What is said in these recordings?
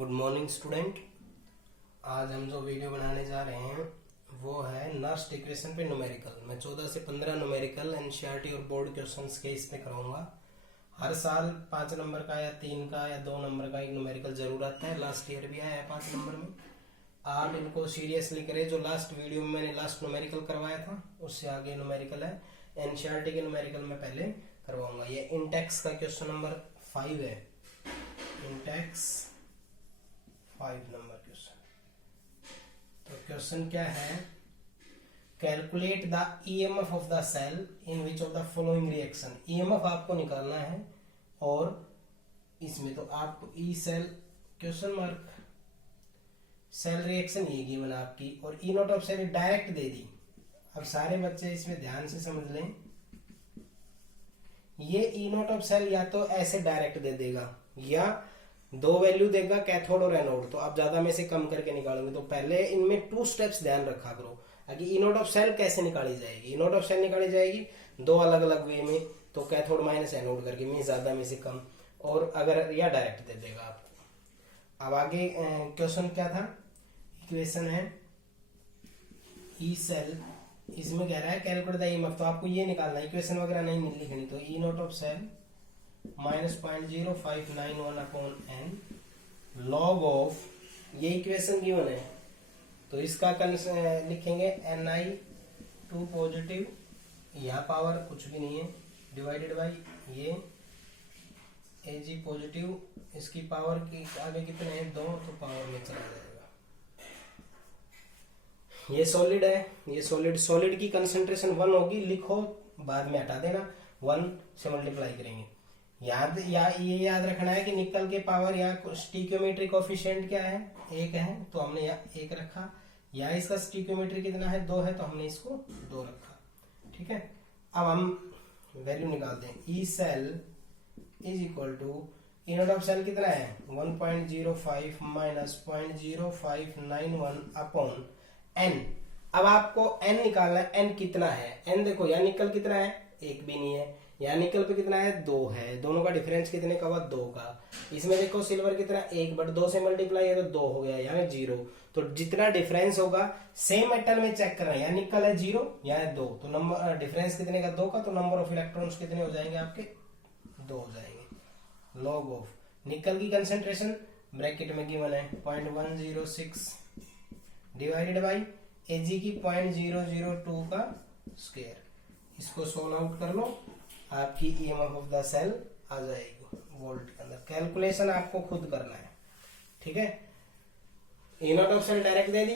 Good morning student. आज हम जो वीडियो बनाने जा रहे हैं वो है नर्स्ट इक्वेशन पे न्यूमेरिकल। मैं 14 से 15 न्यूमेरिकल एनसीईआरटी और बोर्ड क्वेश्चंस के इस पे कराऊंगा। हर साल 5 नंबर का या 3 का या 2 नंबर का एक न्यूमेरिकल जरूर आता है। लास्ट ईयर भी आया है 5 नंबर में। आप इनको सीरियसली करें। जो लास्ट वीडियो में मैंने लास्ट न्यूमेरिकल करवाया था उससे आगे न्यूमेरिकल है। एनसीईआरटी के न्यूमेरिकल में पहले करवाऊंगा। ये इंटेक्स का क्वेश्चन नंबर 5 है। Index 5 number question. तो क्वेश्चन क्या है, calculate the EMF of the cell in which of the following reaction. EMF आपको निकालना है और इसमें तो आपको E cell question mark cell reaction ये गिवन आपकी और E naught of cell direct दे दी। अब सारे बच्चे इसमें ध्यान से समझ लें। ये ई नोट ऑफ सेल या तो ऐसे डायरेक्ट दे देगा या दो वैल्यू देगा कैथोड और एनोड। तो आप ज्यादा में से कम करके निकालोगे। तो पहले इनमें 2 स्टेप्स ध्यान रखा करो। अगर ई नोट ऑफ सेल कैसे निकाली जाएगी, ई नोट ऑफ सेल निकाली जाएगी 2 अलग अलग वे में। तो कैथोड माइनस एनोड करके में ज्यादा में से कम, और अगर या डायरेक्ट दे देगा आपको। अब आगे क्वेश्चन क्या था, इक्वेशन है ई सेल। इसमें कह रहा है कैलकुलेट द ईएमएफ। तो आपको ये निकालना है, इक्वेशन वगैरह नहीं लिखनी। तो E naught of cell -0.0591 upon N log of, ये इक्वेशन गिवन है तो इसका लिखेंगे Ni2 पॉजिटिव, यहाँ पावर कुछ भी नहीं है, डिवाइडेड बाई ये Ag पॉजिटिव, इसकी पावर की आगे कितने हैं 2, तो पावर में चला जाएगा। ये सॉलिड है, ये सॉलिड की कंसंट्रेशन 1 होगी। लिखो बाद में हटा देना, 1 से मल्टीप्लाई करेंगे। ये याद रखना है कि निकल के पावर यहाँ स्टीक्योमेट्री कोफिशिएंट क्या है 1 है, तो हमने यहाँ 1 रखा। यहाँ इसका स्टीक्योमेट्री कितना है 2 है, तो हमने इसको 2 रखा। ठीक है, अब हम वैल्यू निकालते हैं। E cell is equal to E naught of cell कितना है 1.05 माइनस 0.0591 अपॉन एन। अब आपको एन निकालना है। एन कितना है, एन देखो यहाँ निकल कितना है 1 भी नहीं है, यहाँ निकल पे कितना है 2 है। दोनों का डिफरेंस कितने का हुआ 2 का। इसमें देखो सिल्वर कितना 1/2 से मल्टीप्लाई है तो 2 हो गया, यहाँ 0। तो जितना डिफरेंस होगा सेम मेटल में चेक करना है। यहाँ निकल है 0, यहाँ है 2, तो नंबर डिफरेंस कितने का 2 का, तो नंबर ऑफ इलेक्ट्रॉन्स कितने हो जाएंगे आपके 2 हो जाएंगे। लॉग ऑफ निकल की कंसेंट्रेशन ब्रैकेट में गिवन है 0.106 डिवाइडेड बाई Ag की 0.002 का स्क्वायर। इसको सोल्व आउट कर लो, आपकी ईएमएफ ऑफ द सेल आ जाएगी वोल्ट के अंदर। कैलकुलेशन आपको खुद करना है। ठीक है, E naught of cell direct दे दी,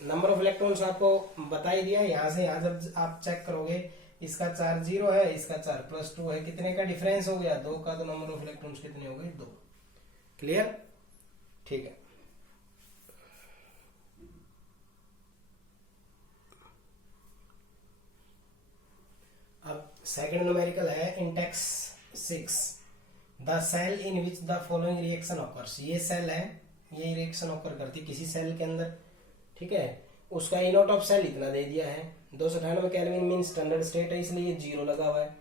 नंबर ऑफ इलेक्ट्रॉन्स आपको बता ही दिया। यहां से यहां जब आप चेक करोगे इसका चार्ज 0 है, इसका चार्ज +2 है, कितने का डिफरेंस हो गया 2 का, तो नंबर ऑफ इलेक्ट्रॉन्स कितने हो गए 2। क्लियर? ठीक है, अब सेकंड न्यूमेरिकल है index 6। The cell in which the following reaction occurs. ये सेल है, ये रिएक्शन ऑकर करती किसी सेल के अंदर। ठीक है, उसका ई नोट ऑफ सेल इतना दे दिया है 298 केल्विन मीन स्टैंडर्ड स्टेट है, इसलिए 0 लगा हुआ है।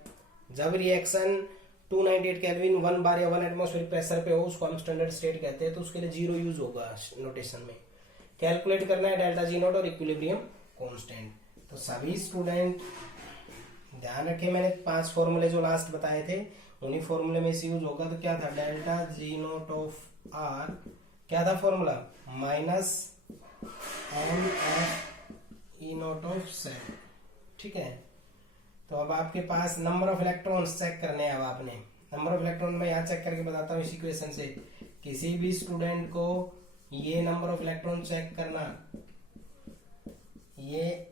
जब रिएक्शन 298 केल्विन 1 बार या 1 एटमॉस्फेरिक प्रेशर पे हो उसको हम स्टैंडर्ड स्टेट कहते हैं, तो उसके लिए 0 यूज होगा नोटेशन में। कैलकुलेट करना है डेल्टा जी नोट और इक्विलिब्रियम कांस्टेंट। तो सभी स्टूडेंट ध्यान रखें, मैंने 5 फॉर्मूले जो लास्ट बताए थे उन्हीं फॉर्मूले में से यूज होगा। तो क्या था, delta G naught of R क्या था formula, minus M F E naught of cell. ठीक है, तो अब आपके पास नंबर ऑफ इलेक्ट्रॉन्स चेक करने हैं। अब आपने नंबर ऑफ इलेक्ट्रॉन मैं यहाँ चेक करके बताता हूँ इस इक्वेशन से। किसी भी स्टूडेंट को ये नंबर ऑफ इलेक्ट्रॉन चेक करना ये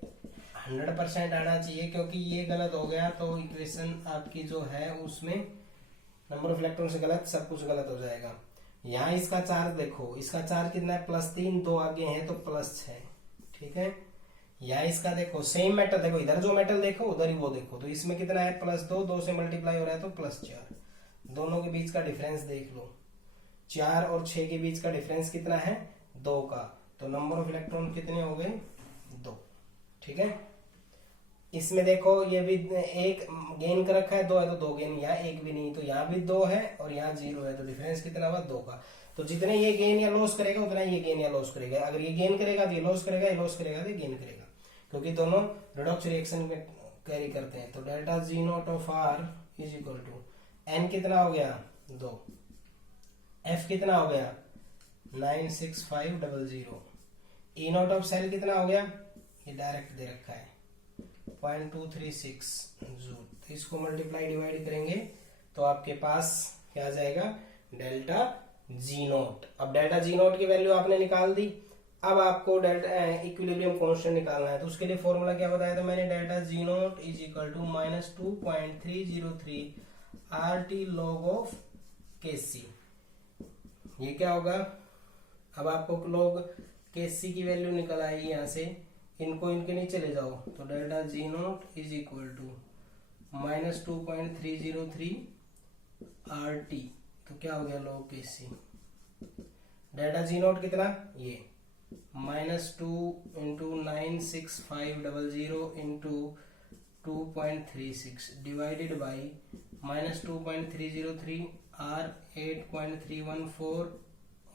100% आना चाहिए, क्योंकि ये गलत हो गया तो इक्वेशन आपकी जो है उसमें नंबर ऑफ इलेक्ट्रॉन से गलत, सब कुछ गलत हो जाएगा। यहाँ इसका चार्ज देखो, इसका चार्ज कितना है +3, 2 आगे है तो +6। ठीक है, यहाँ इसका देखो सेम मेटल देखो, इधर जो मेटल देखो उधर ही वो देखो, तो इसमें कितना है +2, 2 से मल्टीप्लाई हो रहा है तो +4। दोनों के बीच का डिफरेंस देख लो, 4 और 6 के बीच का डिफरेंस कितना है 2 का, तो नंबर ऑफ इलेक्ट्रॉन कितने हो गए 2। ठीक है, इसमें देखो ये भी एक गेन कर रखा है, 2 है तो 2 गेन, यहाँ एक भी नहीं तो यहाँ भी 2 है और यहाँ 0 है, तो डिफरेंस कितना हुआ 2 का। तो जितने ये गेन या लॉस करेगा उतना ये गेन या लॉस करेगा। अगर ये गेन करेगा तो ये लॉस करेगा, ये लॉस करेगा तो ये गेन करेगा, क्योंकि दोनों रिडॉक्स रिएक्शन में कैरी करते हैं। तो delta G naught of R is equal to N कितना हो गया 2, एफ कितना हो गया 96500, ई नॉट ऑफ सेल कितना हो गया, ये डायरेक्ट दे रखा है 0.236 जूल। तो इसको मल्टीप्लाई डिवाइड करेंगे तो आपके पास क्या आ जाएगा डेल्टा जी नॉट। अब डेल्टा जी नॉट की वैल्यू आपने निकाल दी, अब आपको डेल्टा इक्विलिब्रियम कांस्टेंट निकालना है। तो उसके लिए फॉर्मूला क्या बताया था मैंने, delta G naught is equal to -2.303 RT log of KC। ये क्या होगा, अब आपको log KC की वैल्यू निकल आएगी यहाँ से, इनको इनके नीचे ले जाओ तो delta G naught is equal to -2.303 RT, तो क्या हो गया log KC। Delta G naught कितना, ये -2 into 96500 into 2.36 divided by -2.303 R 8.314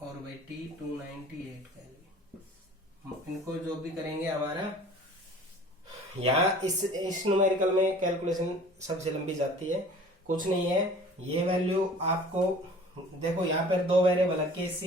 और बाई T 298 कैलोरी। इनको जो भी करेंगे हमारा यहाँ इस न्यूमेरिकल में कैलकुलेशन सबसे लंबी जाती है, कुछ नहीं है। ये वैल्यू आपको देखो यहाँ पर 2 वेरिएबल है KC,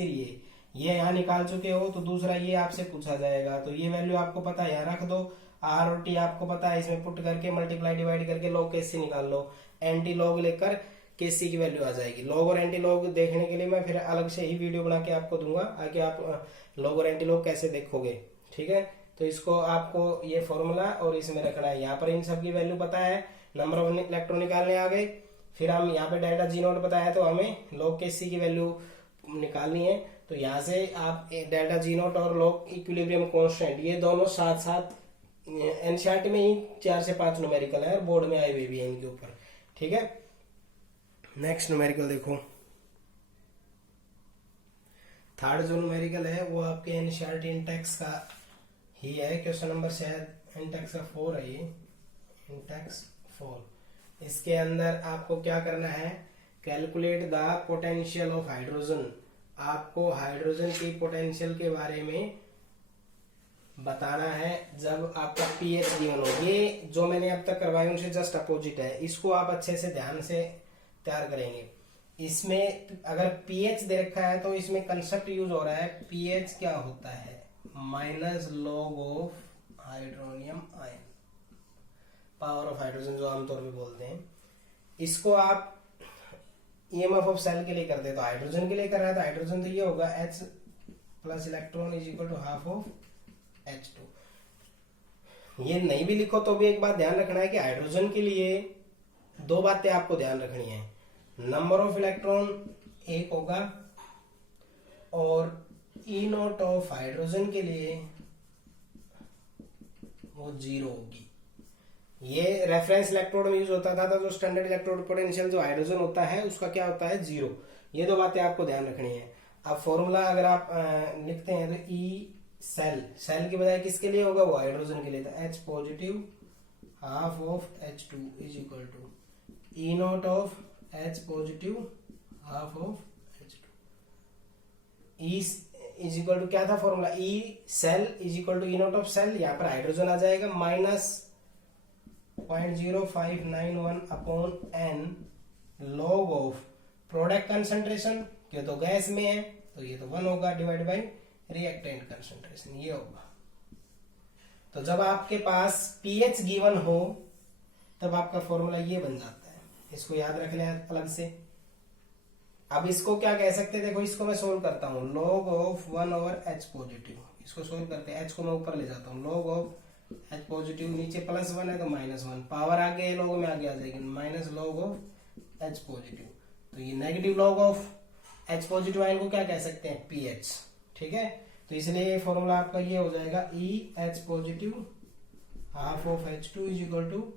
ये यहाँ निकाल चुके हो, तो दूसरा ये आपसे पूछा जाएगा। तो ये वैल्यू आपको पता है, यहाँ रख दो, R और T आपको पता है, इसमें पुट करके मल्टीप्लाई डिवाइड करके लॉग KC निकाल लो, एंटी लॉग लेकर KC की वैल्यू आ जाएगी। लॉग और एंटी लॉग देखने के लिए मैं फिर अलग से ही वीडियो बना के आपको दूंगा, आगे आप लॉग और एंटी लॉग कैसे देखोगे, ठीक है। तो इसको आपको ये फॉर्मूला और इसमें रखना है। यहाँ पर इन सब की वैल्यू पता है, नंबर ऑफ इलेक्ट्रॉन निकालने आ गए, फिर हम यहाँ पे डेल्टा जी नॉट बताया तो हमें लॉग KC की वैल्यू निकालनी है। तो यहाँ से आप डेल्टा जी नॉट और लॉग इक्विलिब्रियम कांस्टेंट ये दोनों साथ साथ एनसीईआरटी में ही 4 से 5 न्यूमेरिकल है और बोर्ड में आए हुए भी है इनके ऊपर, ठीक है। नेक्स्ट न्यूमेरिकल देखो, थर्ड जो न्यूमेरिकल है वो आपके एनसीईआरटी इंटेक्स का ही है, क्वेश्चन नंबर शायद इंटेक्स का 4 है, ये इंटेक्स 4। इसके अंदर आपको क्या करना है, calculate the potential of hydrogen. आपको हाइड्रोजन की पोटेंशियल के बारे में बताना है जब आपका पीएच गिवन हो। ये जो मैंने अब तक करवाया उनसे जस्ट अपोजिट है, इसको आप अच्छे से ध्यान से तैयार करेंगे। इसमें अगर पीएच दे रखा है तो इसमें कंसेप्ट यूज हो रहा है, पीएच क्या होता है minus log of hydronium ion, power of hydrogen जो आमतौर पे बोलते हैं। इसको आप ईएमएफ ऑफ सेल के लिए करते हैं, तो हाइड्रोजन के लिए कर रहा है तो हाइड्रोजन तो ये होगा H plus electron is equal to half of H2। ये नहीं भी लिखो तो भी एक बात ध्यान रखना है कि हाइड्रोजन के लिए 2 बातें आपको ध्यान रखनी है, नंबर ऑफ इलेक्ट्रॉन 1 होगा और ई नॉट ऑफ हाइड्रोजन के लिए वो 0 होगी। ये रेफरेंस इलेक्ट्रोड में यूज होता था, तो जो स्टैंडर्ड इलेक्ट्रोड पोटेंशियल जो हाइड्रोजन होता है उसका क्या होता है 0। ये 2 बातें आपको ध्यान रखनी है। अब फॉर्मूला अगर आप लिखते हैं तो ई सेल की बजाय किसके लिए होगा, वो हाइड्रोजन के लिए था, H positive half of H2 is equal to E naught of H positive half of H2। E is equal to क्या था formula, E cell is equal to E naught of cell, यहाँ पर hydrogen आ जाएगा minus 0.0591 upon n log of product concentration, ये तो gas में है तो ये तो 1 होगा, डिवाइड बाई रिएक्टेंट कंसंट्रेशन, ये होगा। तो जब आपके पास पीएच गिवन हो तब आपका फॉर्मूला ये बन जाता है, इसको याद रख लें अलग से। अब इसको क्या कह सकते हैं, देखो इसको मैं सोल्व करता हूं, log of 1 over H positive, इसको सोल्व करते हैं, H को मैं ऊपर ले जाता हूं, लॉग ऑफ H पॉजिटिव नीचे +1 है तो -1, पावर आगे लॉग में आगे आ जाएगी minus log of H positive. तो ये negative log of H positive ion को क्या कह सकते हैं, पीएच, ठीक है। तो इसलिए फॉर्मूला आपका ये हो जाएगा E H positive half of H2 is equal to,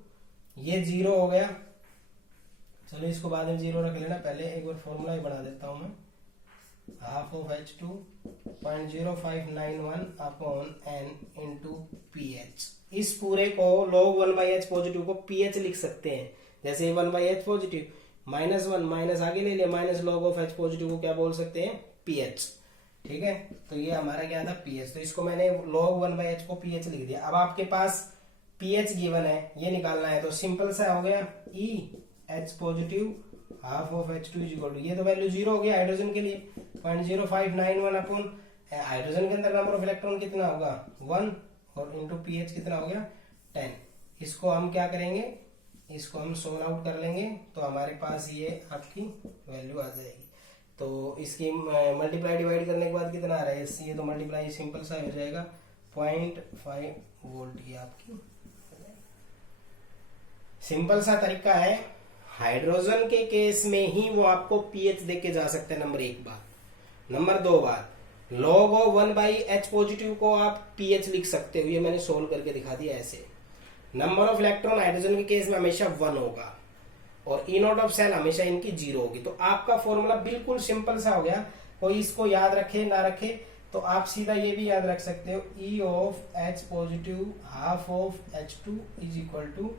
ये 0 हो गया, चलो इसको बाद में 0 रख लेना, पहले एक बार फॉर्मूला ही बना देता हूं मैं। Half of H2 0.0591 upon n into pH। इस पूरे को log 1/H पॉजिटिव को pH लिख सकते हैं। जैसे 1/H पॉजिटिव -1 माइनस आगे ले लिया, minus log of H positive को क्या बोल सकते हैं, pH। ठीक है, तो ये हमारा क्या था, pH। तो इसको मैंने log 1/H को pH लिख दिया। अब आपके पास pH गिवन है, ये निकालना है, तो सिंपल सा हो गया E H positive half of H2 is equal to, ये तो वैल्यू 0 हो गया हाइड्रोजन के लिए, 0.0591 अपॉन हाइड्रोजन के अंदर नंबर ऑफ इलेक्ट्रॉन कितना होगा 1 और इंटू pH कितना हो गया 10। इसको हम क्या करेंगे, इसको हम सोल्व आउट कर लेंगे, तो हमारे पास ये आपकी वैल्यू आ जाएगी। तो इसकी मल्टीप्लाई डिवाइड करने के बाद कितना आ रहा है, ये तो मल्टीप्लाई सिंपल सा हो जाएगा 0.5 वोल्ट। ये आपकी सिंपल सा तरीका है। हाइड्रोजन के केस में ही वो आपको pH दे के जा सकते हैं, नंबर 1 बात। नंबर 2 बात, log ऑफ 1/H पॉजिटिव को आप pH लिख सकते हो, ये मैंने सोल्व करके दिखा दिया ऐसे। नंबर ऑफ इलेक्ट्रॉन हाइड्रोजन के केस में हमेशा 1 होगा और E नॉट ऑफ सेल हमेशा इनकी 0 होगी। तो आपका फॉर्मूला बिल्कुल सिंपल सा हो गया। कोई इसको याद रखे ना रखे तो आप सीधा ये भी याद रख सकते हो, E of H positive half of H2 is equal to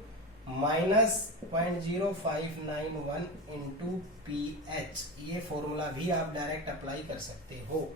-0.0591 into pH। ये फॉर्मूला भी आप डायरेक्ट अप्लाई कर सकते हो।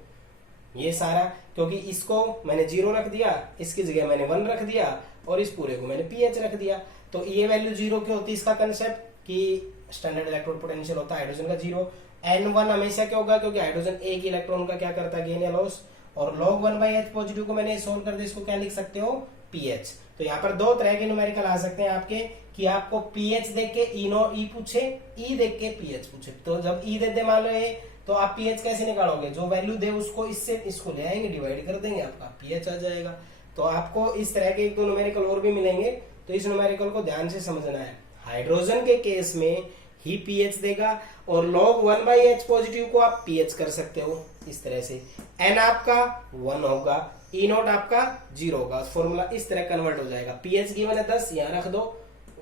ये सारा, क्योंकि इसको मैंने 0 रख दिया, इसकी जगह मैंने 1 रख दिया और इस पूरे को मैंने pH रख दिया। तो ये वैल्यू 0 क्यों होती है, इसका कंसेप्ट कि स्टैंडर्ड इलेक्ट्रोड पोटेंशियल होता है हाइड्रोजन का 0। N1 हमेशा क्या होगा, क्योंकि हाइड्रोजन एक इलेक्ट्रॉन का क्या करता है, गेन या लॉस। और log 1/H पॉजिटिव को मैंने सोल्व कर दिया, इसको क्या लिख सकते हो, pH। तो यहाँ पर 2 तरह के न्यूमेरिकल आ सकते हैं आपके, कि आपको pH देख के E पूछे, E देख के pH पूछे। तो जब E दे दे मान लो ये, तो आप pH कैसे निकालोगे, जो वैल्यू दे उसको इससे इसको ले आएंगे, डिवाइड कर देंगे, आपका pH आ जाएगा। तो आपको इस तरह के 1-2 न्यूमेरिकल और भी मिलेंगे, तो इस न्यूमेरिकल को ध्यान से समझना है। हाइड्रोजन के केस में ही pH देगा और log 1/H पॉजिटिव को आप pH कर सकते हो इस तरह से। N आपका 1 होगा, E नॉट आपका 0 होगा, फॉर्मूला इस तरह कन्वर्ट हो जाएगा। pH गिवन है 10, यहाँ रख दो,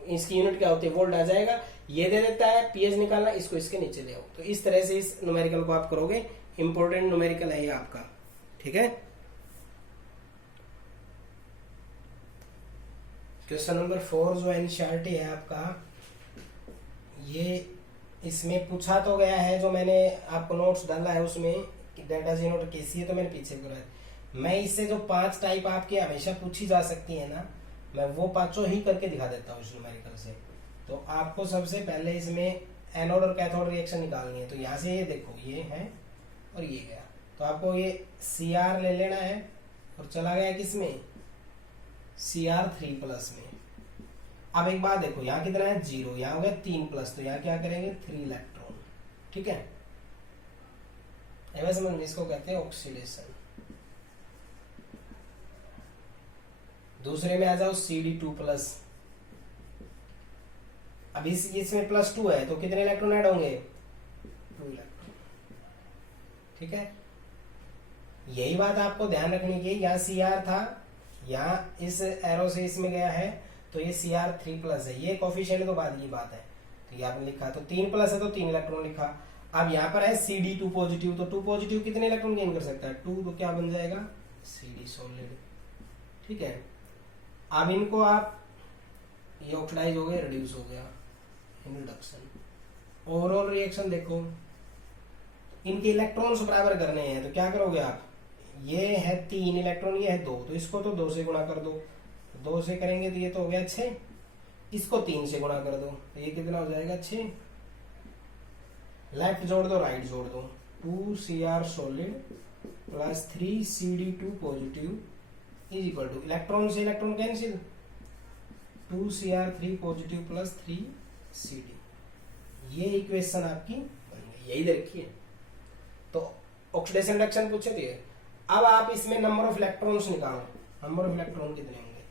इसकी यूनिट क्या होती है, वोल्ट आ जाएगा। ये दे देता है pH निकालना, इसको इसके नीचे ले आओ। तो इस तरह से इस न्यूमेरिकल को आप करोगे, इंपॉर्टेंट न्यूमेरिकल है ये आपका। ठीक है, क्वेश्चन नंबर 4 जो एनसीईआरटी है आपका, ये इसमें पूछा तो गया है, जो मैंने आपको नोट्स डाला है उसमें डेल्टा जी नोट कैसी है, तो मैंने पीछे कराया। मैं इससे जो 5 टाइप आपके हमेशा पूछी जा सकती है ना, मैं वो 5 ही करके दिखा देता हूँ इस न्यूमेरिकल से। तो आपको सबसे पहले इसमें एनोड और कैथोड रिएक्शन निकालनी है। तो यहाँ से ये देखो, ये है और ये गया, तो आपको ये Cr ले लेना है और चला गया किसमें, Cr3+ में। अब एक बात देखो, यहाँ कितना है 0, यहाँ हो गया 3+, तो यहाँ क्या करेंगे 3 इलेक्ट्रॉन। ठीक है, समझ में, इसको कहते हैं ऑक्सीडेशन। दूसरे में आ जाओ Cd2+। अब इसमें +2 है, तो कितने इलेक्ट्रॉन ऐड होंगे, 2 इलेक्ट्रॉन। ठीक है, यही बात आपको ध्यान रखनी की, यहाँ Cr था, यहाँ इस एरो से इसमें गया है, तो ये Cr3+ है। ये कोफिशिएंट तो बाद की बात है, तो ये आपने लिखा, तो 3+ है तो 3 इलेक्ट्रॉन लिखा। अब यहाँ पर है Cd2 पॉजिटिव, तो 2 पॉजिटिव कितने इलेक्ट्रॉन गेन कर सकता है, 2, तो क्या बन जाएगा Cd सॉलिड। ठीक है, अब इनको आप, ये ऑक्सीडाइज हो गए, रिड्यूस हो गया, इंट्रोडक्शन। ओवरऑल रिएक्शन देखो, इनके इलेक्ट्रॉन्स बराबर करने हैं, तो क्या करोगे आप, ये है 3 इलेक्ट्रॉन, ये है 2, तो इसको तो 2 से गुणा कर दो, 2 से करेंगे तो ये तो हो गया 6, इसको 3 से गुणा कर दो, तो ये कितना हो जाएगा 6। लेफ्ट जोड़ दो, राइट जोड़ दो, 2Cr solid plus 3Cd2 positive is equal to, electron से electron cancel, 2Cr3 positive plus 3Cd। ये इक्वेशन आपकी बन गई, यही देखिए। तो ऑक्सीडेशन रिएक्शन पूछे थे। अब आप इसमें नंबर ऑफ इलेक्ट्रॉन्स निकालो, नंबर ऑफ इलेक्ट्रॉन कितने होंगे,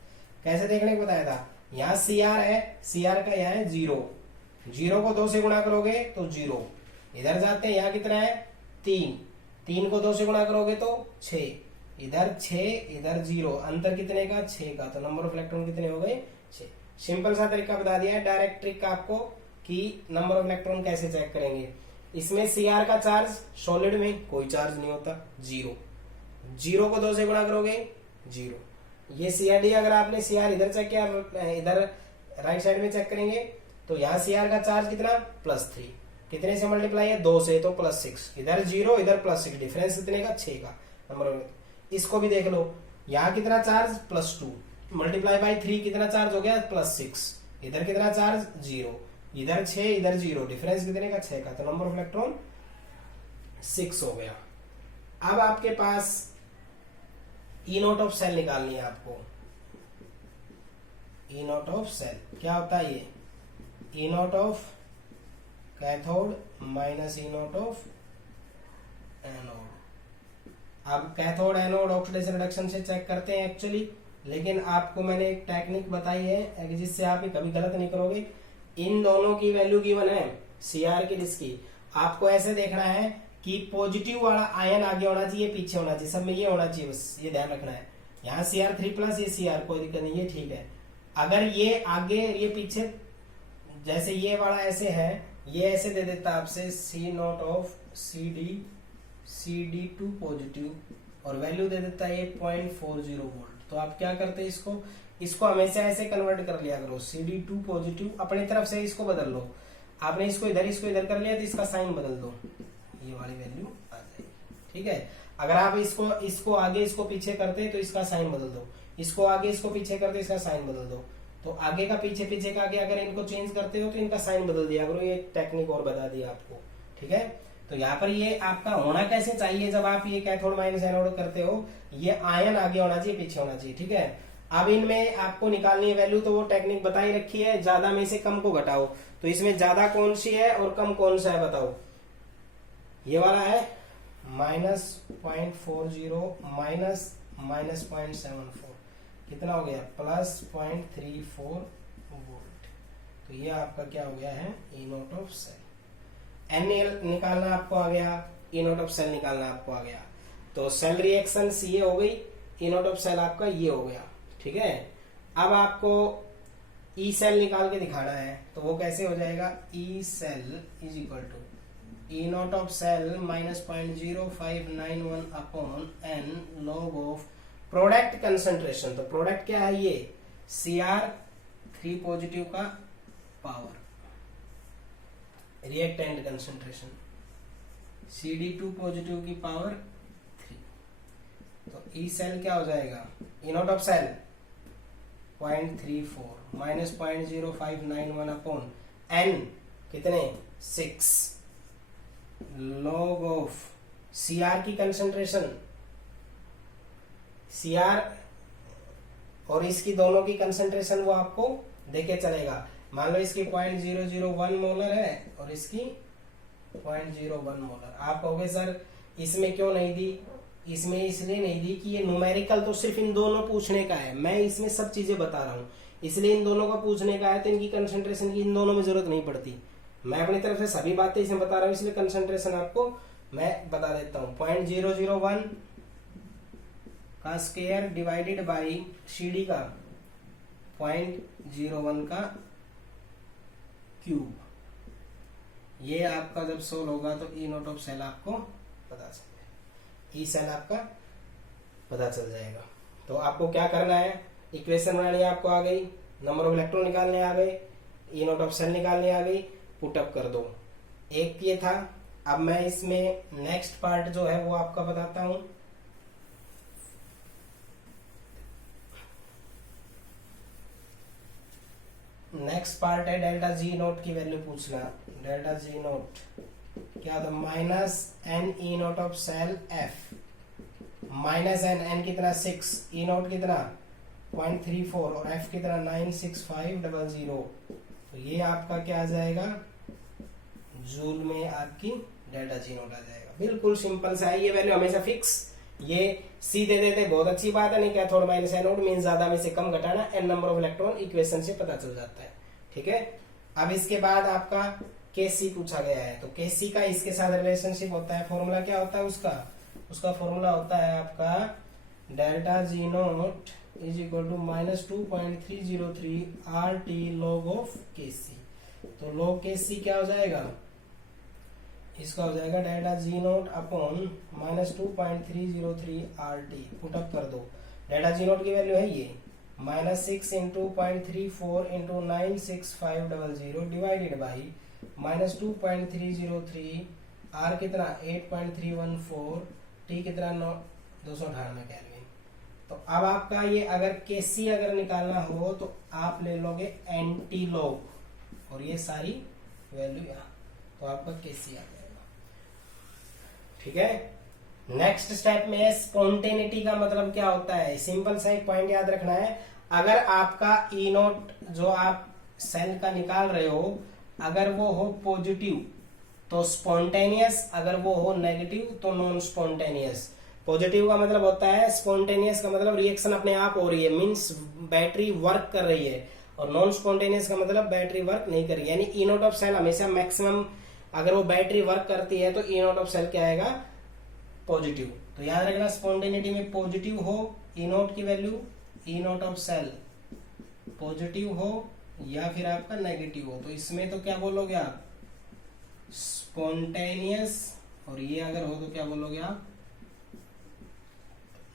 कैसे देखने को बताया था। यहाँ Cr है, Cr का यहाँ है 0, 0 को 2 से गुणा करोगे तो 0, इधर जाते हैं, यहाँ कितना है 3, 3 को 2 से गुणा करोगे तो 6, इधर 6, इधर 0, अंतर कितने का 6 का, तो नंबर ऑफ इलेक्ट्रॉन कितने हो गए 6। सिंपल सा तरीका बता दिया है, डायरेक्ट ट्रिक आपको कि नंबर ऑफ इलेक्ट्रॉन कैसे चेक करेंगे। इसमें Cr का चार्ज सॉलिड में कोई चार्ज नहीं होता, जीरो। जीरो को 2 से गुणा करोगे जीरो। ये CRD अगर आपने Cr इधर चेक किया, इधर राइट साइड में चेक करेंगे तो यहाँ Cr का चार्ज कितना +3, कितने से मल्टीप्लाई है 2 से तो +6, इधर जीरो इधर +6, डिफरेंस कितने का 6 का नंबर। इसको भी देख लो, यहाँ कितना चार्ज +2 मल्टीप्लाई बाई 3 कितना चार्ज हो गया +6, इधर कितना चार्ज 0, इधर 6 इधर 0, डिफरेंस कितने का 6 का, तो नंबर ऑफ इलेक्ट्रॉन 6 हो गया। अब आपके पास ई नोट ऑफ सेल निकालनी है आपको। ई नोट ऑफ सेल क्या होता है, ये E naught of cathode minus E naught of anode. अब कैथोड एनोड ऑक्सीडेशन रिडक्शन से चेक करते हैं एक्चुअली, लेकिन आपको मैंने एक टेक्निक बताई है जिससे आप कभी गलत नहीं करोगे। इन दोनों की वैल्यू गिवन है Cr की, जिसकी आपको ऐसे देखना है कि पॉजिटिव वाला आयन आगे होना चाहिए पीछे होना चाहिए, सब में ये होना चाहिए, बस ये ध्यान रखना है। यहाँ Cr3+ ये Cr कोई दिक्कत नहीं, ये ठीक है। अगर ये आगे ये पीछे, जैसे ये वाला ऐसे है, ये ऐसे दे देता आपसे C0 ऑफ CD2 पॉजिटिव और वैल्यू दे देता है 0.40 वोल्ट, तो आप क्या करते हैं, इसको हमेशा ऐसे कन्वर्ट कर लिया करो। CD2 पॉजिटिव अपनी तरफ से इसको बदल लो, आपने इसको इधर कर लिया तो इसका साइन बदल दो, ये वाली वैल्यू आ जाएगी, ठीक है। अगर आप इसको आगे इसको पीछे करते तो इसका साइन बदल दो, इसको आगे इसको पीछे करते इसका साइन बदल दो, तो आगे का पीछे पीछे का आगे अगर इनको चेंज करते हो तो इनका साइन बदल दिया करो। ये टेक्निक और बता दिया आपको, ठीक है। तो यहाँ पर ये आपका होना कैसे चाहिए, जब आप ये कैथोड माइनस एनोड करते हो, ये आयन आगे होना चाहिए पीछे होना चाहिए, ठीक है। अब इनमें आपको निकालनी है वैल्यू, तो वो टेक्निक बताई रखी है, ज्यादा में से कम को घटाओ। तो इसमें ज्यादा कौन सी है और कम कौन सा है बताओ। ये वाला है -0.40 -0.74, कितना हो गया +0.34 वोल्ट। तो ये आपका क्या हो गया है, ई नोट ऑफ सेल। एन निकालना आपको आ गया, ई नोट ऑफ सेल निकालना आपको आ गया। तो सेल रिएक्शन सी हो गई, ई नोट ऑफ सेल आपका ये हो गया, ठीक है। अब आपको ई सेल निकाल के दिखाना है, तो वो कैसे हो जाएगा, E cell is equal to E naught of cell -0.0591 upon N log of product concentration. तो प्रोडक्ट क्या है, ये Cr3 पॉजिटिव का power, reactant concentration CD2 positive की पावर 3। तो ई सेल क्या हो जाएगा, E naught of cell 0.34 -0.0591 upon n कितने 6 लॉग ऑफ Cr की कंसंट्रेशन, Cr और इसकी दोनों की कंसंट्रेशन वो आपको देके चलेगा। मान लो इसकी 0.001 मोलर है और इसकी 0.01 मोलर। आप कहोगे सर इसमें क्यों नहीं दी, इसमें इसलिए नहीं दी कि ये न्यूमेरिकल तो सिर्फ इन दोनों पूछने का है, मैं इसमें सब चीजें बता रहा हूँ, इसलिए इन दोनों का पूछने का है, तो इनकी कंसंट्रेशन की इन दोनों में जरूरत नहीं पड़ती। मैं अपनी तरफ से सभी बातें इसमें बता रहा हूँ, इसलिए कंसंट्रेशन आपको मैं बता देता हूँ। 0.001 का स्क्वायर डिवाइडेड बाई CD का 0.01 का क्यूब, ये आपका जब सोल्व होगा तो ई नोट ऑफ सेल आपको पता चल जाएगा, ई सेल आपका पता चल जाएगा। तो आपको क्या करना है, इक्वेशन बनानी आपको आ गई, नंबर ऑफ इलेक्ट्रॉन निकालने आ गए, ई नोट ऑफ सेल निकालने आ गई, पुटअप कर दो। एक ये था। अब मैं इसमें नेक्स्ट पार्ट जो है वो आपका बताता हूं। नेक्स्ट पार्ट है डेल्टा जी नोट की वैल्यू पूछना। डेल्टा जी नोट क्या था, -n E naught of cell f, -n कितना 6, ई नोट कितना 0.34 और f कितना 96500। तो ये आपका क्या आ जाएगा, जूल में आपकी डेल्टा जी नोट आ जाएगा। बिल्कुल सिंपल सा है, ये वैल्यू हमेशा फिक्स, ये सी दे देते बहुत अच्छी बात है, नहीं कैथोड माइनस एनोड मीन ज्यादा में से कम घटाना, N number of electron equation से पता चल जाता है, ठीक है। अब इसके बाद आपका केसी पूछा गया है, तो केसी का इसके साथ रिलेशनशिप होता है, फॉर्मूला क्या होता है उसका फॉर्मूला होता है आपका delta G naught is equal to -2.303 RT log of KC. तो log केसी क्या हो जाएगा, इसका हो जाएगा delta G naught upon -2.303 RT। Put up कर दो। डेल्टा जी नोट की वैल्यू है ये -6 into 0.34 into 96500 divided by -2.303 R कितना 8.314 T कितना 298 केल्विन। तो अब आपका ये अगर केसी अगर निकालना हो तो आप ले लोगे एंटी लॉग और ये सारी वैल्यू यहाँ, तो आपका केसी आ जाएगा। ठीक है। नेक्स्ट स्टेप में स्पॉन्टेनिटी का मतलब क्या होता है, सिंपल सा एक पॉइंट याद रखना है। अगर आपका ई नोट जो आप सेल का निकाल रहे हो अगर वो हो पॉजिटिव तो स्पॉन्टेनियस, अगर वो हो नेगेटिव तो नॉन स्पॉन्टेनियस। पॉजिटिव का मतलब होता है, स्पॉन्टेनियस का मतलब रिएक्शन अपने आप हो रही है, मींस बैटरी वर्क कर रही है, और नॉन स्पॉन्टेनियस का मतलब बैटरी वर्क नहीं कर रही है। यानी ई नोट ऑफ सेल हमेशा मैक्सिमम अगर वो बैटरी वर्क करती है तो ई नोट ऑफ सेल क्या आएगा, पॉजिटिव। तो याद रखना स्पॉन्टेनिटी में पॉजिटिव हो ई नोट की value, E naught of cell positive हो या फिर आपका नेगेटिव हो, तो इसमें तो क्या बोलोगे आप, स्पॉन्टेनियस, और ये अगर हो तो क्या बोलोगे आप,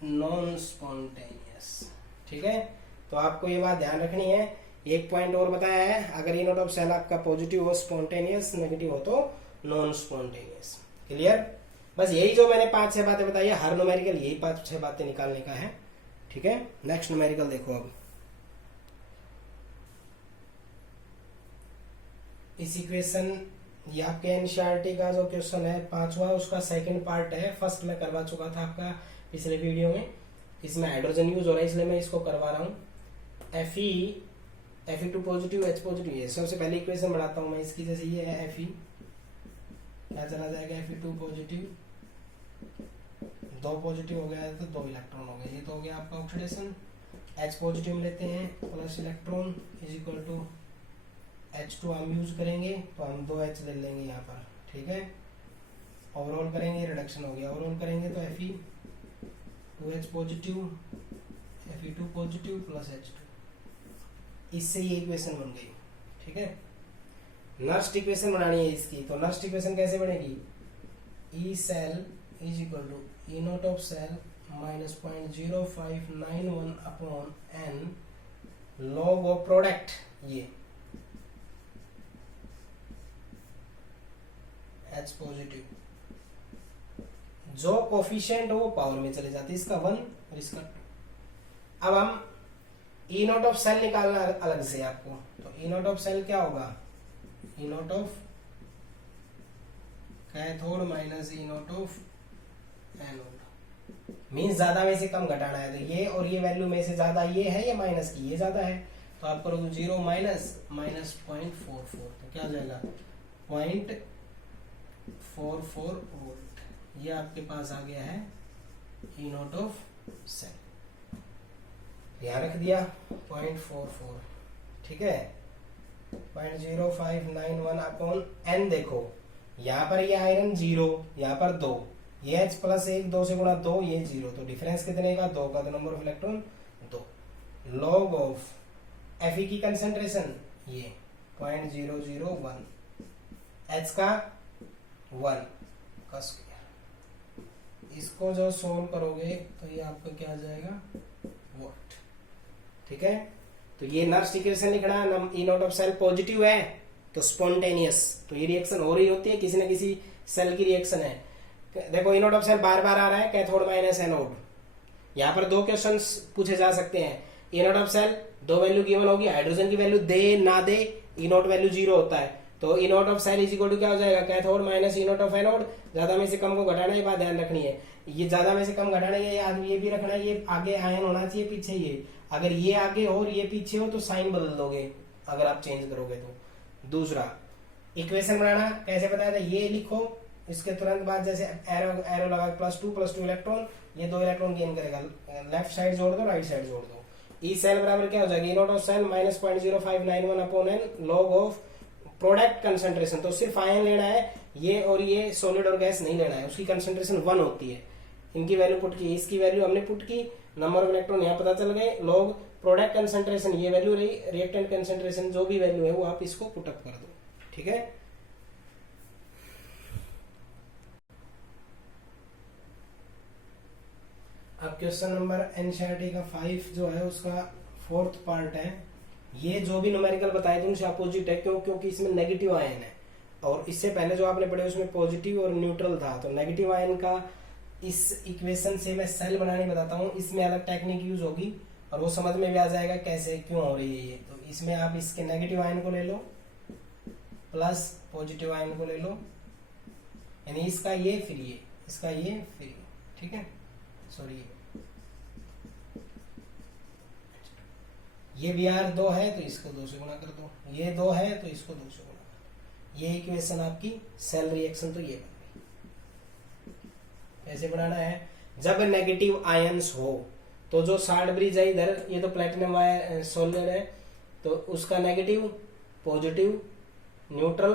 नॉन स्पॉन्टेनियस। ठीक है। तो आपको ये बात ध्यान रखनी है। एक पॉइंट और बताया है, अगर ई नोट ऑफ सेल आपका पॉजिटिव हो स्पॉन्टेनियस, नेगेटिव हो तो नॉन स्पॉन्टेनियस। क्लियर। बस यही जो मैंने 5-6 बातें बताई है, हर न्यूमेरिकल यही 5-6 बातें निकालने का है। ठीक है। नेक्स्ट न्यूमेरिकल देखो। अब इस इक्वेशन ये आपके एनसीईआरटी का जो क्वेश्चन है 5वां, उसका सेकंड पार्ट है। फर्स्ट में करवा चुका था आपका पिछले वीडियो में। इसमें हाइड्रोजन यूज हो रहा है इसलिए मैं इसको करवा रहा हूँ। Fe2 पॉजिटिव H पॉजिटिव, ये सबसे पहले इक्वेशन बनाता हूँ मैं इसकी। जैसे ये है Fe, क्या चला जाएगा, Fe2 पॉजिटिव, 2 पॉजिटिव हो गया है तो 2 इलेक्ट्रॉन हो गए, ये तो हो गया आपका ऑक्सीडेशन। H पॉजिटिव लेते हैं plus electron is equal to H2 हम यूज करेंगे तो हम 2H ले लेंगे यहाँ पर। ठीक है। ओवरऑल करेंगे, रिडक्शन हो गया, ओवरऑल करेंगे तो Fe2H positive, Fe2 positive plus H2, इससे ये इक्वेशन बन गई। ठीक है। नेक्स्ट इक्वेशन बनानी है इसकी, तो नेक्स्ट इक्वेशन कैसे बनेगी, E cell is equal to E naught of cell minus 0.0591 upon N log of product, ये H पॉजिटिव, जो कोफिशिएंट हो वो पावर में चले जाते हैं, इसका 1 और इसका 2। अब हम ई नोट ऑफ सेल निकालना अलग से आपको, तो ई नोट ऑफ सेल क्या होगा, E naught of cathode minus E naught of anode, means ज्यादा में से कम घटाना है। तो ये और ये वैल्यू में से ज्यादा ये है या माइनस की, ये ज्यादा है, तो आप करोगे 0 माइनस -0.44, तो क्या हो जाएगा 0.44 वोल्ट। ये आपके पास आ गया है ई नोट ऑफ सेल, यहाँ रख दिया 0.44। ठीक है। 0.0591 अपॉन एन, देखो यहाँ पर ये आयरन 0, यहाँ पर 2, ये H प्लस 1, 2 से गुणा 2, ये 0, तो डिफरेंस कितने का, 2 का, तो number of electron 2। Log of Fe की कंसेंट्रेशन ये 0.001, H का 1 का स्क्वायर, इसको जो सोल्व करोगे तो ये आपका क्या आ जाएगा, वोल्ट। ठीक है। तो ये नेक्स्ट इक्वेशन लिखना है, ई नोट ऑफ सेल पॉजिटिव है तो स्पॉन्टेनियस, तो ये रिएक्शन हो रही होती है, किसी न किसी सेल की रिएक्शन है। देखो ई नोट ऑफ सेल बार बार आ रहा है, कैथोड माइनस एनोड। यहाँ पर 2 क्वेश्चंस पूछे जा सकते हैं। E naught of cell 2 value given होगी, हाइड्रोजन की वैल्यू दे ना दे, ई नोट वैल्यू 0 होता है, तो E naught of cell is equal to क्या हो जाएगा, cathode minus E naught of anode. ज्यादा में से कम को घटाना, ये बात ध्यान रखनी है, ये ज्यादा में से कम घटाना, ये भी रखना है, ये आगे आयन होना चाहिए, पीछे ये, अगर ये आगे हो और ये पीछे हो तो साइन बदल दोगे अगर आप चेंज करोगे तो। दूसरा इक्वेशन बनाना कैसे बताया था, ये लिखो, इसके तुरंत बाद जैसे एरो लगा +2 इलेक्ट्रॉन, ये 2 इलेक्ट्रॉन गेन करेगा, लेफ्ट साइड जोड़ दो, राइट साइड जोड़ दो। ई सेल बराबर क्या हो जाएगा, E naught of cell minus 0.0591 upon N log of product concentration. तो सिर्फ आयन लेना है, ये और ये सॉलिड और गैस नहीं लेना है, उसकी कंसंट्रेशन 1 होती है। इनकी वैल्यू पुट की, इसकी वैल्यू हमने पुट की, नंबर ऑफ इलेक्ट्रॉन यहाँ पता चल गए, लॉग प्रोडक्ट कंसंट्रेशन ये वैल्यू रही, रिएक्टेंट कंसंट्रेशन जो भी वैल्यू है वो आप इसको पुटअप कर दो। ठीक है। क्वेश्चन नंबर एनसीईआरटी का 5 जो है उसका 4th पार्ट है। ये जो भी न्यूमेरिकल बताए थे उनसे अपोजिट है, क्यों? क्योंकि इसमें नेगेटिव आयन है और इससे पहले जो आपने पढ़े उसमें पॉजिटिव और न्यूट्रल था। तो नेगेटिव आयन का इस इक्वेशन से मैं सेल बनाने बताता हूँ, इसमें अलग टेक्निक यूज होगी और वो समझ में भी आ जाएगा कैसे क्यों हो रही है ये। तो इसमें आप इसके नेगेटिव आयन को ले लो प्लस पॉजिटिव आयन को ले लो, यानी इसका ये फिर ये, इसका ये फिर ये, ठीक है। सॉरी ये Br 2 है तो इसको 2 से गुणा कर दो, ये 2 है तो इसको 2 से गुणा कर दो। ये इक्वेशन आपकी सेल रिएक्शन तो ये बन गई। कैसे बनाना है? जब नेगेटिव आयंस हो तो जो शार्ट ब्रिज है इधर, ये तो प्लेटिनम सॉलिड है तो उसका नेगेटिव, पॉजिटिव, न्यूट्रल,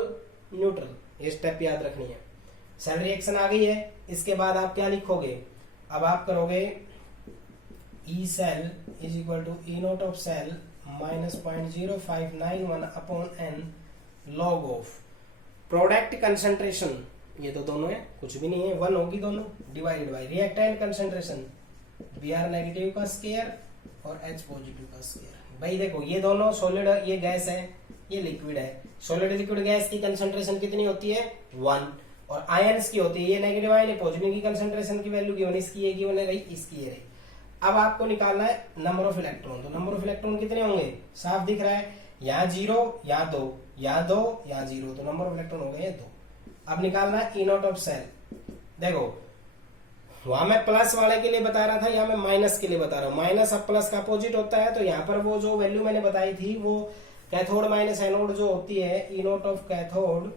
न्यूट्रल, ये स्टेप याद रखनी है। सेल रिएक्शन आ गई है, इसके बाद आप क्या लिखोगे? अब आप करोगे E cell is equal to E naught of cell minus 0.0591 upon n log of product concentration, ये तो दोनों है, कुछ भी नहीं है, 1 होगी दोनों, divided by reactant concentration Br negative का स्क्वायर और H पॉजिटिव का स्क्वायर। भाई देखो ये दोनों सॉलिड, ये गैस है, ये लिक्विड है। सॉलिड लिक्विड गैस की कंसंट्रेशन कितनी होती है? 1, और आयंस की होती है, ये नेगेटिव आयन है, पॉजिटिव की कंसंट्रेशन की वैल्यू गिवन, इसकी ये गिवन है रही, इसकी ये रही। अब आपको निकालना है नंबर ऑफ इलेक्ट्रॉन। तो नंबर ऑफ इलेक्ट्रॉन कितने होंगे? साफ दिख रहा है, यहाँ 0, यहाँ 2, यहाँ 2, यहाँ 0, तो नंबर ऑफ इलेक्ट्रॉन हो गए 2। अब निकालना है E नॉट ऑफ सेल। देखो वहां मैं प्लस वाले के लिए बता रहा था, यहाँ मैं माइनस के लिए बता रहा हूँ। माइनस अब प्लस का अपोजिट होता है, तो यहाँ पर वो जो वैल्यू मैंने बताई थी वो कैथोड माइनस एनोड जो होती है, E naught of cathode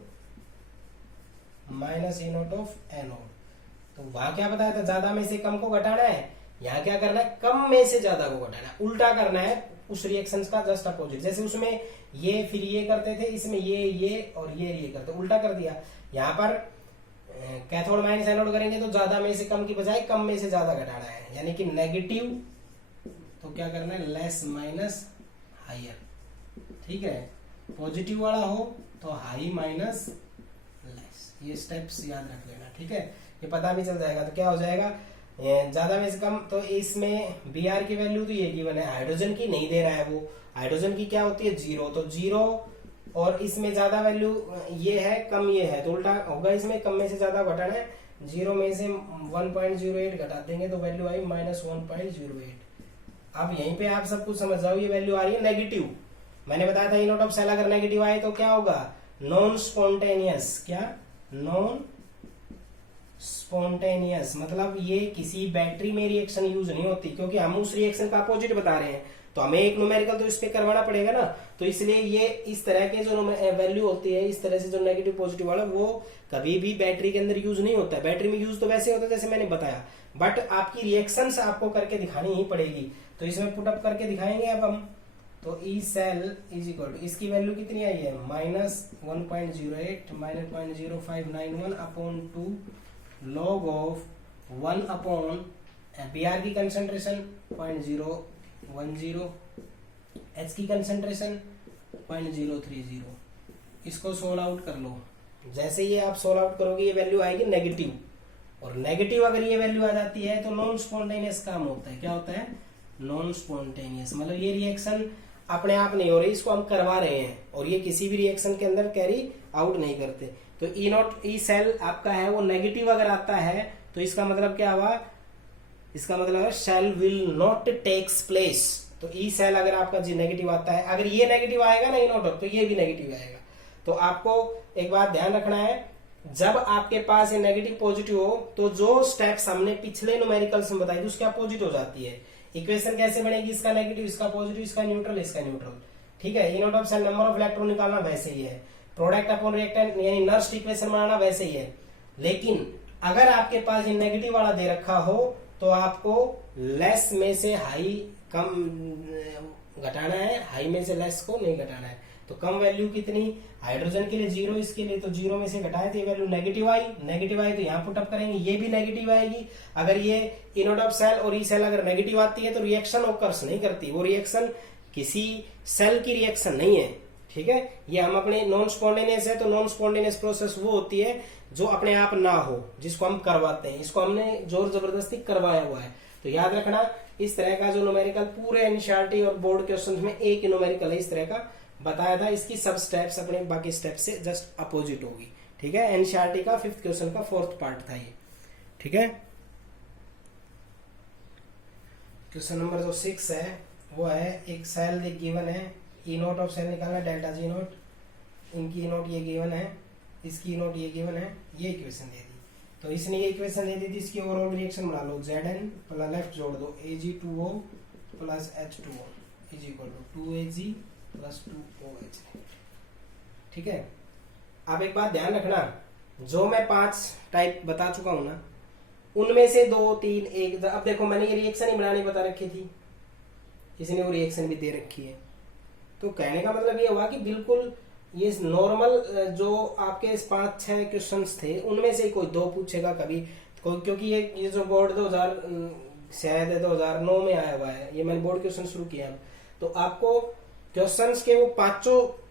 minus E naught of anode. तो वहां क्या बताया था? ज्यादा में से कम को घटाना है, यहाँ क्या करना है? कम में से ज्यादा को घटाना है, उल्टा करना है उस रिएक्शंस का जस्ट अपोजिट। जैसे उसमें ये फिर ये करते थे, इसमें ये और ये करते, उल्टा कर दिया। यहाँ पर कैथोड माइनस एनोड करेंगे तो ज्यादा में से कम की बजाय कम में से ज्यादा घटाना है, यानी कि नेगेटिव तो क्या करना है? लेस माइनस हायर, ठीक है। पॉजिटिव वाला हो तो हाई माइनस लेस, ये स्टेप्स याद रख लेना, ठीक है। ये पता भी चल जाएगा तो क्या हो जाएगा? ज्यादा में से कम, तो इसमें Br की वैल्यू तो ये गिवन है, हाइड्रोजन की नहीं दे रहा है वो। हाइड्रोजन की क्या होती है? 0, तो 0, और इसमें ज्यादा वैल्यू ये है, कम ये है, तो उल्टा होगा, इसमें कम में से ज्यादा घटाना है। 0 में से 1.08 घटा देंगे तो वैल्यू आई -1.08। अब यहीं पे आप सब कुछ समझ जाओ, ये वैल्यू आ रही है नेगेटिव। मैंने बताया था E नॉट ऑफ सेल अगर नेगेटिव आए तो क्या होगा? Non spontaneous. क्या? नॉन स्पॉन्टेनियस, मतलब ये किसी बैटरी में रिएक्शन यूज नहीं होती, क्योंकि हम उस रिएक्शन का अपोजिट बता रहे हैं, तो हमें एक न्यूमेरिकल तो इस पे करवाना पड़ेगा ना। तो इसलिए ये इस तरह के जो वैल्यू होती है, इस तरह से जो नेगेटिव पॉजिटिव वाला, वो कभी भी बैटरी के अंदर यूज नहीं होता है। बैटरी में यूज तो वैसे होता है जैसे मैंने बताया, बट आपकी रिएक्शंस आपको करके दिखानी ही पड़ेगी। तो इसमें पुटअप करके दिखाएंगे अब हम। तो E cell is equal to, इसकी वैल्यू कितनी आई है? -1.08 -0.0591 अपॉन 2 log of 1 अपॉन Br की कंसंट्रेशन 0.010, H की कंसंट्रेशन 0.030। इसको सोल्व आउट कर लो। जैसे ये आप सोल्व आउट करोगे ये वैल्यू आएगी नेगेटिव, और नेगेटिव अगर ये वैल्यू आ जाती है तो नॉन स्पॉन्टेनियस काम होता है। क्या होता है? नॉन स्पॉन्टेनियस, मतलब ये रिएक्शन अपने आप नहीं हो रही, इसको हम करवा रहे हैं, और ये किसी भी रिएक्शन के अंदर कैरी आउट नहीं करते। तो E सेल आपका है वो नेगेटिव अगर आता है तो इसका मतलब क्या हुआ? इसका मतलब है cell will not takes place. तो E सेल अगर आपका जी नेगेटिव आता है, अगर ये नेगेटिव आएगा ना E नॉट, तो ये भी नेगेटिव आएगा। तो आपको एक बात ध्यान रखना है, जब आपके पास ये नेगेटिव पॉजिटिव हो तो जो स्टेप्स हमने पिछले न्यूमेरिकल्स में बताई थी उसके अपोजिट हो जाती है। इक्वेशन कैसे बनेगी? इसका नेगेटिव, इसका पॉजिटिव, इसका न्यूट्रल, इसका न्यूट्रल, ठीक है। E naught of cell number of electron निकालना वैसे ही है, प्रोडक्ट अपॉन रिएक्टेंट यानी नर्स्ट इक्वेशन बनाना वैसे ही है। लेकिन अगर आपके पास ये नेगेटिव वाला दे रखा हो तो आपको लेस में से हाई कम घटाना है, हाई में से लेस को नहीं घटाना है। तो कम वैल्यू कितनी? हाइड्रोजन के लिए 0, इसके लिए तो 0 में से घटाए तो ये वैल्यू नेगेटिव आई। नेगेटिव आई तो यहाँ पुटअप करेंगे, ये भी नेगेटिव आएगी। अगर ये E नॉट ऑफ सेल और E सेल अगर नेगेटिव आती है तो रिएक्शन ऑकर्स नहीं करती, वो रिएक्शन किसी सेल की रिएक्शन नहीं है, ठीक है। ये हम अपने नॉन स्पॉन्टेनियस है, तो नॉन स्पॉन्टेनियस प्रोसेस वो होती है जो अपने आप ना हो, जिसको हम करवाते हैं, इसको हमने जोर जबरदस्ती करवाया हुआ है। तो याद रखना इस तरह का जो न्यूमेरिकल पूरे एनसीईआरटी और बोर्ड क्वेश्चन में एक ही न्यूमेरिकल है इस तरह का बताया था, इसकी सब स्टेप्स अपने बाकी स्टेप से जस्ट अपोजिट होगी। ठीक है, एनसीईआरटी का 5th क्वेश्चन का 4th पार्ट था ये। ठीक है, क्वेश्चन नंबर जो 6 है वो है एक सेल गिवन है, ई नोट ऑफ सेल निकालना, डेल्टा जी नोट, इनकी नोट ये गिवन है, इसकी नोट ये गिवन है, ये इक्वेशन दे दी। तो इसने ये इक्वेशन दे दी थी, इसकी ओवरऑल रिएक्शन बना लो, Zn प्लस लेफ्ट जोड़ दो Ag2O plus H2O is equal to 2Ag plus 2OH। ठीक है, अब एक बात ध्यान रखना, जो मैं 5 टाइप बता चुका हूं ना, उनमें से 2, 3, 1, अब देखो मैंने ये रिएक्शन ही बनानी बता रखी थी, इसने वो रिएक्शन भी दे रखी है। तो कहने का मतलब ये हुआ कि बिल्कुल ये नॉर्मल जो आपके 5-6 क्वेश्चंस थे उनमें से कोई 2 पूछेगा कभी कोई, क्योंकि ये जो बोर्ड 2000 शायद 2009 में आया हुआ है, ये मैंने बोर्ड क्वेश्चन शुरू किया। तो आपको क्वेश्चंस के वो 5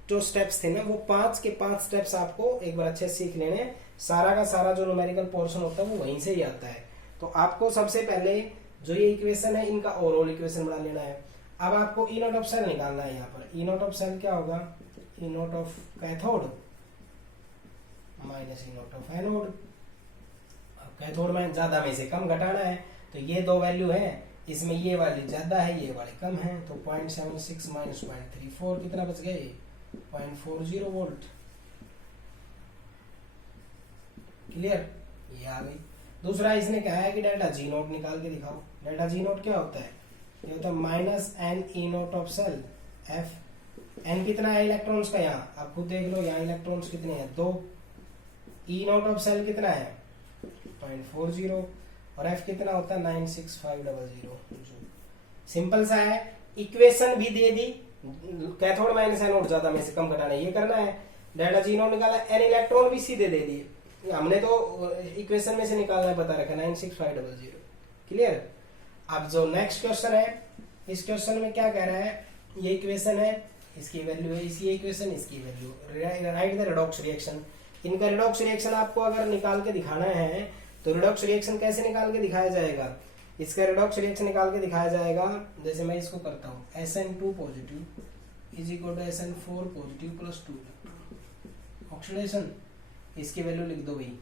जो स्टेप्स थे ना, वो 5 के 5 स्टेप्स आपको एक बार अच्छे से सीख लेने। सारा का सारा जो न्यूमेरिकल पोर्शन होता है वो वहीं से ही आता है। तो आपको सबसे पहले जो ये इक्वेशन है इनका ओवरऑल इक्वेशन बना लेना है। अब आपको ई नोट ऑफ सेल निकालना है। यहाँ पर ई नोट ऑफ सेल क्या होगा, E naught of cathode minus E naught of anode. अब कैथोड में ज्यादा में से कम घटाना है, तो ये 2 वैल्यू है, इसमें ये वाली ज्यादा है ये वाली कम है, तो 0.76 माइनस 0.34 कितना बच गए, 0.40 वोल्ट। क्लियर, ये आ गई। दूसरा इसने कहा है कि डेल्टा जी नोट निकाल के दिखाओ। डेल्टा जी नोट क्या होता है, ये होता है minus N E naught of cell F. N कितना है इलेक्ट्रॉन्स का, यहाँ आप खुद देख लो, यहाँ इलेक्ट्रॉन्स कितने हैं 2। ई नोट ऑफ सेल कितना है 0.40 और एफ कितना होता है 96500। सिंपल सा है, इक्वेशन भी दे दी, कैथोड माइनस एनोड ज्यादा में से कम घटाना ये करना है। डेल्टा जी नोट निकाला, एन इलेक्ट्रॉन भी सीधे दे दिए, हमने तो इक्वेशन में से निकालना है बता रखा 96500। क्लियर। अब जो नेक्स्ट क्वेश्चन है, इस क्वेश्चन में क्या कह रहा है, ये इक्वेशन है, इसकी वैल्यू है, इसी इक्वेशन इसकी value, right the redox reaction. इनका रिडॉक्स रिएक्शन आपको अगर निकाल के दिखाना है तो रिडॉक्स रिएक्शन कैसे निकाल के दिखाया जाएगा, इसका रिडॉक्स रिएक्शन निकाल के दिखाया जाएगा, जैसे मैं इसको करता हूँ SN2 positive is equal to SN4 positive plus 2 oxidation. इसकी वैल्यू लिख दो भाई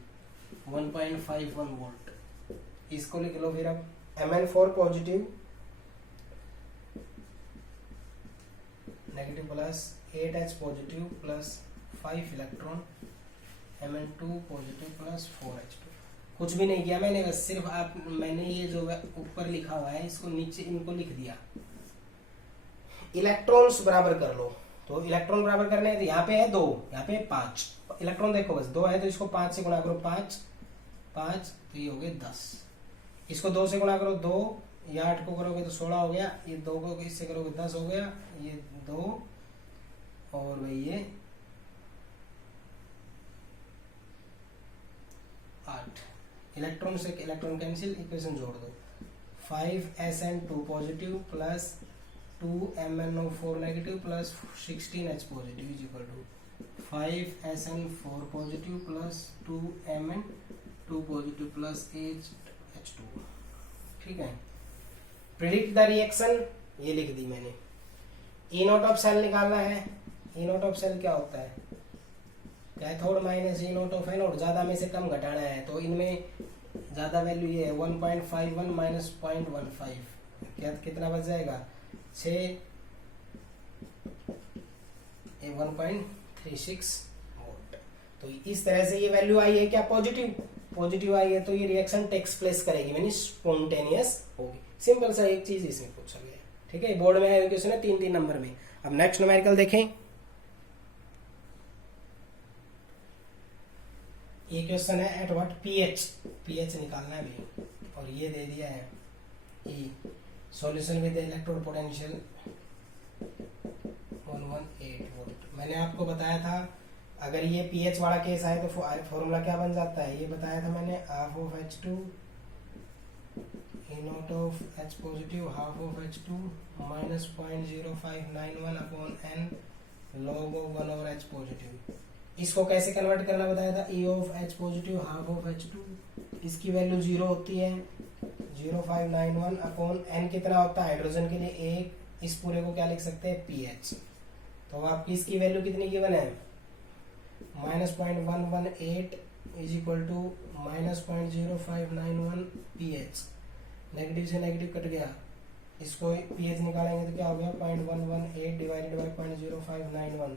1.51 वोल्ट, इसको लिख लो फिर अब Mn4 positive negative plus 8H positive plus 5 electron, Mn2 positive plus 4H2। कुछ भी नहीं किया मैंने, बस सिर्फ मैंने ये जो ऊपर लिखा हुआ है इसको नीचे इनको लिख दिया। इलेक्ट्रॉन्स बराबर कर लो, तो इलेक्ट्रॉन बराबर करने तो यहाँ पे है 2, यहाँ पे 5 इलेक्ट्रॉन, देखो बस 2 है तो इसको 5 से गुणा करो, 5 तो ये हो गए 10। इसको 2 से गुणा करो 2, या 8 को करोगे तो 16 हो गया, ये 2 को इससे करोगे 10 हो गया, ये 2 और भाई ये 8। इलेक्ट्रॉन से इलेक्ट्रॉन कैंसिल, इक्वेशन जोड़ दो 5SN2 positive plus 2MnO4 negative plus 16H positive is equal to 5SN4 positive plus 2Mn2 positive plus 8H2। ठीक है, प्रिडिक्ट द रिएक्शन ये लिख दी मैंने। ई नोट ऑफ सेल निकालना है। ई नोट ऑफ सेल क्या होता है, cathode minus E naught of anode, ज्यादा में से कम घटाना है, तो इनमें ज्यादा वैल्यू ये है 1.51 माइनस 0.15, क्या कितना बच जाएगा 6, 1.36 वोल्ट। तो इस तरह से ये वैल्यू आई है क्या, पॉजिटिव आई है, तो ये रिएक्शन टेक्स प्लेस करेगी, यानी स्पॉन्टेनियस होगी। सिंपल सा एक चीज इसमें पूछा गया है। ठीक है, बोर्ड में है क्वेश्चन है 3-3 नंबर में। अब नेक्स्ट न्यूमेरिकल देखें, ये क्वेश्चन है एट व्हाट पीएच निकालना है भी, और ये दे दिया है E solution with electrode potential 118 volt. मैंने आपको बताया था अगर ये पीएच वाला केस आए तो फॉर्मूला क्या बन जाता है, ये बताया था मैंने, half of H2 E naught of H positive half of H2 minus 0.0591 upon n log of 1 over H positive इसको कैसे कन्वर्ट करना बताया था, E of H positive half of H2, इसकी वैल्यू 0 होती है 0591 अपॉन n कितना होता है हाइड्रोजन के लिए 1, इस पूरे को क्या लिख सकते हैं pH। तो आपकी इसकी वैल्यू कितनी गिवन है -0.118 is equal to -0.0591 pH। Negative से नेगेटिव कट गया, इसको pH निकालेंगे तो क्या हो गया 0.118 डिवाइडेड बाई 0.0591,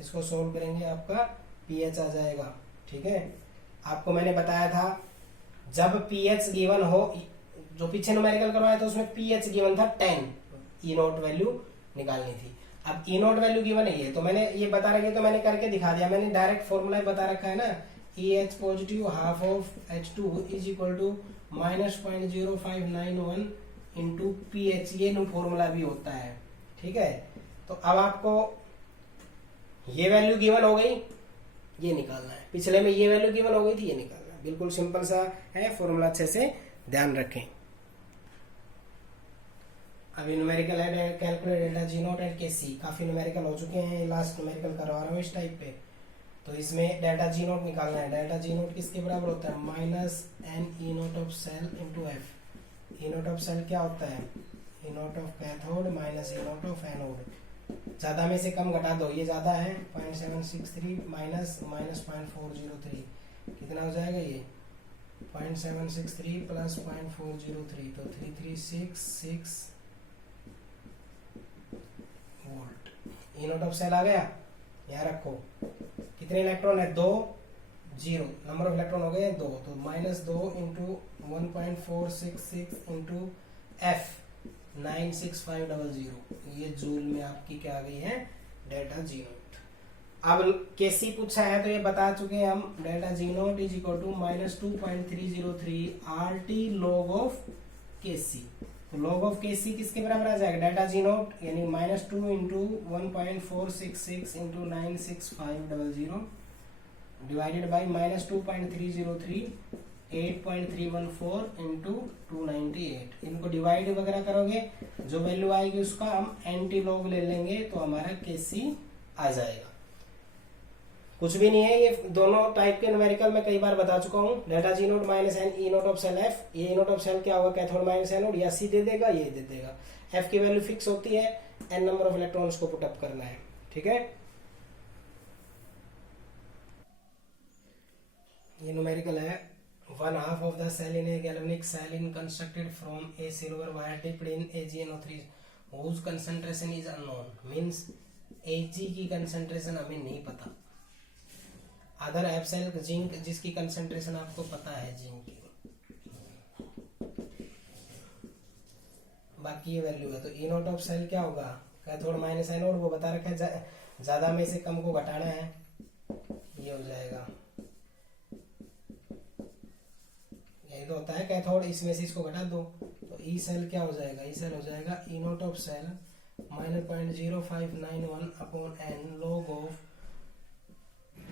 इसको सोल्व करेंगे आपका pH आ जाएगा। ठीक है, आपको मैंने बताया था जब pH गिवन हो, जो पीछे न्यूमेरिकल करवाया था उसमें pH गिवन था 10, E नोट वैल्यू निकालनी थी। अब E नोट वैल्यू गिवन है ये, तो मैंने ये बता रखी तो मैंने करके दिखा दिया, मैंने डायरेक्ट फॉर्मूला बता रखा है ना, EH positive half of H2 is equal to -0.0591 into pH, ये फॉर्मूला भी होता है। ठीक है, तो अब आपको ये वैल्यू गिवन हो गई, ये निकालना है, पिछले में ये वैल्यू गिवन हो गई थी, ये निकालना है। बिल्कुल सिंपल सा है फॉर्मूला, अच्छे से ध्यान रखें। अभी न्यूमेरिकल है calculate delta G not and के सी, काफी न्यूमेरिकल हो चुके हैं, लास्ट न्यूमेरिकल करवा रहा हूँ इस टाइप पे। तो इसमें डेल्टा जी नॉट निकालना है, डेल्टा जी नॉट किसके बराबर होता है -n E naught of cell into F. E naught of cell क्या होता है E naught of cathode minus E naught of anode. ज्यादा में से कम घटा दो, ये ज्यादा है 0.763 माइनस -0.403, कितना हो जाएगा ये 0.763 प्लस 0.403, तो 3366 volt. E naught of cell आ गया, यहाँ रखो। कितने इलेक्ट्रॉन है 2, 0, नंबर ऑफ इलेक्ट्रॉन हो गए 2, तो -2 इंटू 1.466 इंटू एफ 96500, ये जूल में आपकी क्या आ गई है डेल्टा जी नोट। अब केसी पूछा है तो ये बता चुके हैं हम, delta G naught is equal to -2.303 RT log of KC. तो log ऑफ केसी किसके बराबर आ जाएगा डेल्टा जी नोट, यानी -2 into 1.466 into 96500 divided by -2.303 8.314 into 298। इनको डिवाइड वगैरह करोगे, जो वैल्यू आएगी उसका हम एंटी लॉग ले लेंगे, तो हमारा केसी आ जाएगा। कुछ भी नहीं है, ये दोनों टाइप के न्यूमेरिकल मैं कई बार बता चुका हूँ। Delta G naught minus N E naught of cell F, ये E नोट ऑफ सेल क्या होगा कैथोड माइनस एनोड, या सी दे देगा ये दे देगा। एफ की वैल्यू फिक्स होती है, एन नंबर ऑफ इलेक्ट्रॉन्स को पुटअप करना है। ठीक है, ये न्यूमेरिकल है। 1/2 of the cell in a galvanic cell in constructed from a silver wire dipped in AgNO3 whose concentration is unknown, means Ag की concentration हमें नहीं पता। अदर एब्सेल जिंक जिसकी कंसंट्रेशन आपको पता है जिंक की, बाकी ये वैल्यू है। तो E नोट ऑफ सेल क्या होगा कैथोड माइनस एनोड, वो बता रखा है, ज्यादा में से कम को घटाना है, ये हो जाएगा, यही तो होता है कैथोड, इसमें से इसको घटा दो तो ई सेल क्या हो जाएगा, ई सेल हो जाएगा E naught of cell -0.0591 upon n log of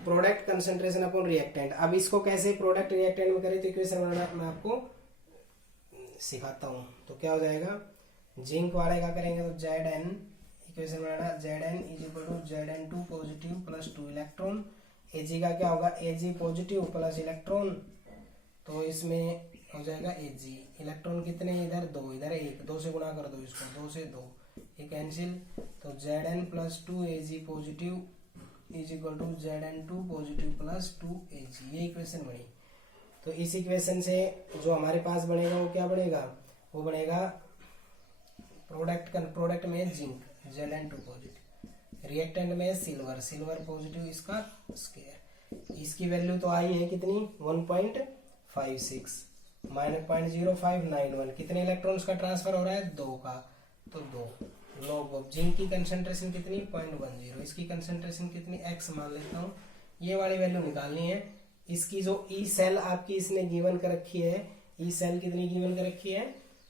product concentration upon reactant. अब इसको कैसे प्रोडक्ट रिएक्टेंट में करें तो इक्वेशन बनाना मैं आपको सिखाता हूँ। तो क्या हो जाएगा, जिंक वाले का करेंगे तो Zn, इक्वेशन बनाना Zn is equal to Zn2 positive plus 2 electron. Ag का क्या होगा Ag पॉजिटिव प्लस इलेक्ट्रॉन, तो इसमें हो जाएगा Ag। इलेक्ट्रॉन कितने इधर 2, इधर 1, 2 से गुणा कर दो इसको, 2 से 2 ये कैंसिल, तो Zn plus 2 Ag positive is equal to Zn2 positive plus 2 Ag, ये इक्वेशन बनी। तो इस इक्वेशन से जो हमारे पास बनेगा वो क्या बनेगा, वो बनेगा प्रोडक्ट में जिंक Zn2 पॉजिटिव, रिएक्टेंट में सिल्वर पॉजिटिव, इसका स्क्वायर। इसकी वैल्यू तो आई है कितनी 1.56 माइनस 0.0591, कितने इलेक्ट्रॉन्स का ट्रांसफर हो रहा है 2 का, तो 2 लॉग ऑफ जिंक की कंसंट्रेशन कितनी 0.10, इसकी कंसंट्रेशन कितनी x मान लेता हूँ, ये वाली वैल्यू निकालनी है। इसकी जो ई सेल आपकी इसने गिवन कर रखी है, ई सेल कितनी गिवन कर रखी है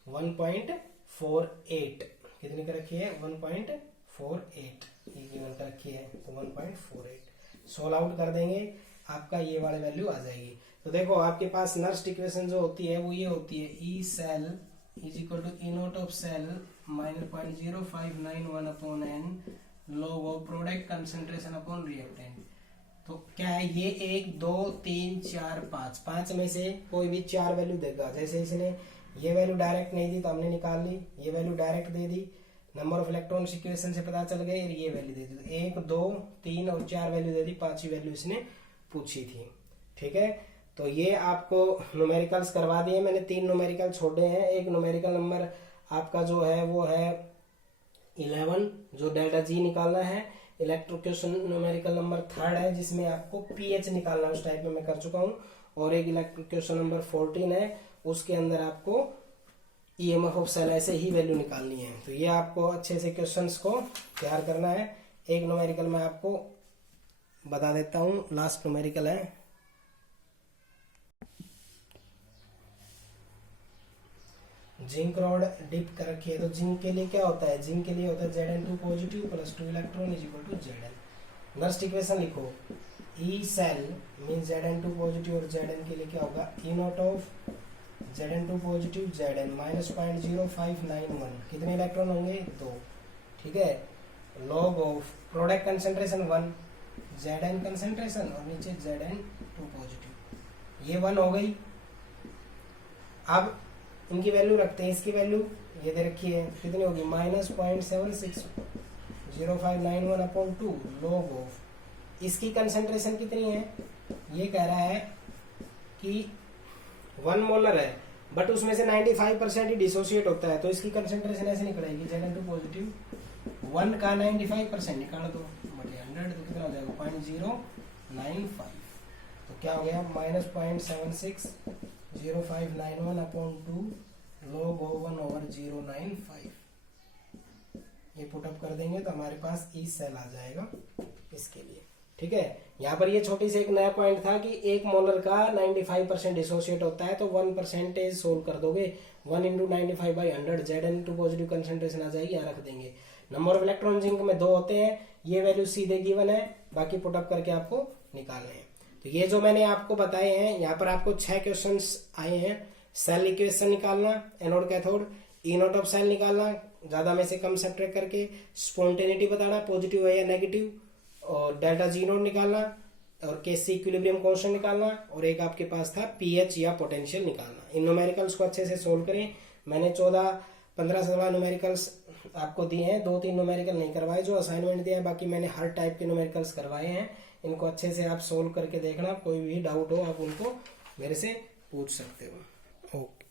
1.48, कितनी कर रखी है 1.48, ये गिवन कर रखी है, तो 1.48 सोल्व आउट कर देंगे, आपका ये वाली वैल्यू आ जाएगी। तो देखो आपके पास नर्स्ट इक्वेशन जो होती है वो ये होती है, E cell is equal to E naught of cell -0.0591 upon n log of product concentration upon reactant. तो क्या है ये 1 2 3 4 5, 5 में से कोई भी 4 वैल्यू देगा। जैसे इसने ये वैल्यू डायरेक्ट नहीं दी तो हमने निकाल ली, ये वैल्यू डायरेक्ट दे दी, नंबर ऑफ इलेक्ट्रॉन इक्वेशन से पता चल गए, ये वैल्यू दे दी। तो 1 2 3 और 4 वैल्यू दे दी, 5वीं वैल्यू इसने पूछी थी। ठीक है, तो ये आपको न्यूमेरिकल्स करवा दिए मैंने, 3 न्यूमेरिकल छोड़े हैं। एक न्यूमेरिकल नंबर आपका जो है वो है 11 जो डेल्टा जी निकालना है। इलेक्ट्रोक्वेशन न्यूमेरिकल नंबर 3 है जिसमें आपको पीएच निकालना है, उस टाइप में मैं कर चुका हूँ। और एक इलेक्ट्रोक्वेशन नंबर 14 है, उसके अंदर आपको ईएमएफ ऑफ सेल ऐसे ही वैल्यू निकालनी है। तो ये आपको अच्छे से क्वेश्चंस को तैयार करना है। एक न्यूमेरिकल मैं आपको बता देता हूँ, लास्ट न्यूमेरिकल है। जिंक रॉड डिप कर रखी है, तो जिंक के लिए क्या होता है, जिंक के लिए होता है Zn2 positive plus 2 electron is equal to Zn। Nernst equation लिखो, E cell mean Zn2 positive और Zn के लिए क्या होगा, E naught of Zn2 positive Zn minus 0.0591, कितने इलेक्ट्रॉन होंगे 2। ठीक है, log of product concentration 1 Zn concentration और नीचे Zn2 पॉजिटिव, ये 1 हो गई। अब इनकी वैल्यू रखते हैं, इसकी वैल्यू ये दे रखी है कितनी होगी, माइनस 0.760591/2 लॉग ऑफ, इसकी कंसेंट्रेशन कितनी है, ये कह रहा है कि 1 मोलर है बट उसमें से 95% ही डिसोसिएट होता है, तो इसकी कंसेंट्रेशन ऐसे निकलेगी Zn2 पॉजिटिव 1 का 95% निकाल दो बटे 100, तो कितना हो जाएगा 0.095। तो क्या हो गया, माइनस 0.760591/2 log of 1/095। ये पुटअप कर देंगे तो हमारे पास ई सेल आ जाएगा इसके लिए। ठीक है, यहाँ पर ये छोटी सी एक नया पॉइंट था कि 1 मोलर का 95% डिसोसिएट होता है, तो 1% सोल्व कर दोगे, 1 × 95/100 Zn2 पॉजिटिव कंसेंट्रेशन आ जाएगी, यहाँ रख देंगे। नंबर ऑफ इलेक्ट्रॉन जिंक में 2 होते हैं, ये वैल्यू सीधे गिवन है, बाकी पुटअप करके आपको निकालने हैं। तो ये जो मैंने आपको बताए हैं, यहाँ पर आपको 6 क्वेश्चंस आए हैं। सेल इक्वेशन निकालना, anode cathode, E naught of cell निकालना, ज्यादा में से कम सब्ट्रैक्ट करके, स्पॉन्टेनिटी बताना पॉजिटिव है या नेगेटिव, और डेल्टा जी नोड निकालना, और केसी इक्विलिब्रियम कांस्टेंट निकालना, और एक आपके पास था पीएच या पोटेंशियल निकालना। इन न्यूमेरिकल्स को अच्छे से सोल्व करें। मैंने 14-15 न्यूमेरिकल्स आपको दिए हैं, 2-3 न्यूमेरिकल नहीं करवाए जो असाइनमेंट दिया है, बाकी मैंने हर टाइप के न्यूमेरिकल्स करवाए हैं। इनको अच्छे से आप सोल्व करके देखना, कोई भी डाउट हो आप उनको मेरे से पूछ सकते हो। ओके।